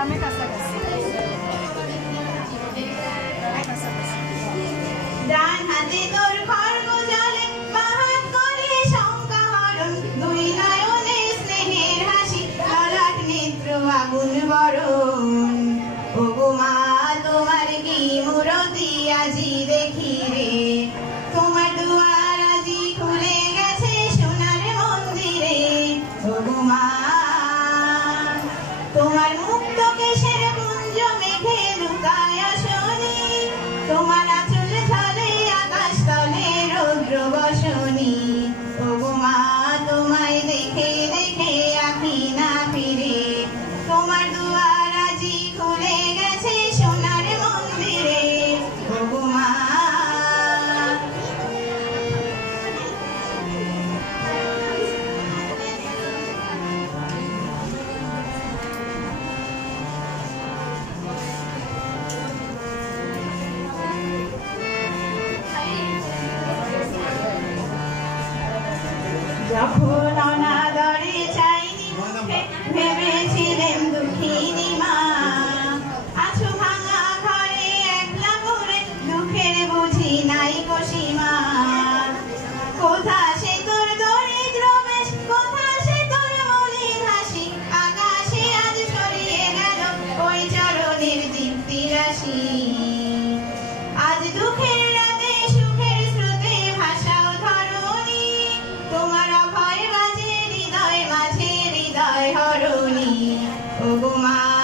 আমি কাছাকাছি ডান হাতে তোর খড়গ জলে বাহাত করে শঙ্কাহরণ দুই নয়নে স্নেহের হাসি ললাট নেত্র আগুন বরণ ওগো মা তোমার কি মূরতি আজি দেখি রে তোমার দুয়ার আজি খুলে গেছে সোনার মন্দিরে ওগো মা তোমার মুক্ত কেশের কুঞ্জ মেঘে লুকায় শুনি তোমার আঁচল ছলে আকাশ তলে রৌদ্র বসনি ওগো মা তোমায় দেখে দেখে আঁখি না ফিরে তোমার দুয়ার আজি খুলে গেছে সোনার মন্দিরে ওগো মা যখন অনাদরে চাইনি মুখে ভেবেছিলেন দুঃখিনী মা আছো ভাঙা ঘরে একলা করে দুঃখের বুঝি নাই কসীমা কোথা সে তোর দরিদ্র বেশ কোথা সে তোর মলিন হাসি আকাশে আজ ছড়িয়ে গেল ওই চরণের দীপ্তি রাশি আজ দুঃখের রাতে সুখের স্রোতে ভাষাও ধরণী তোমার অভয় বাজে হৃদয় মাঝে হৃদয় হরণী ওগো মা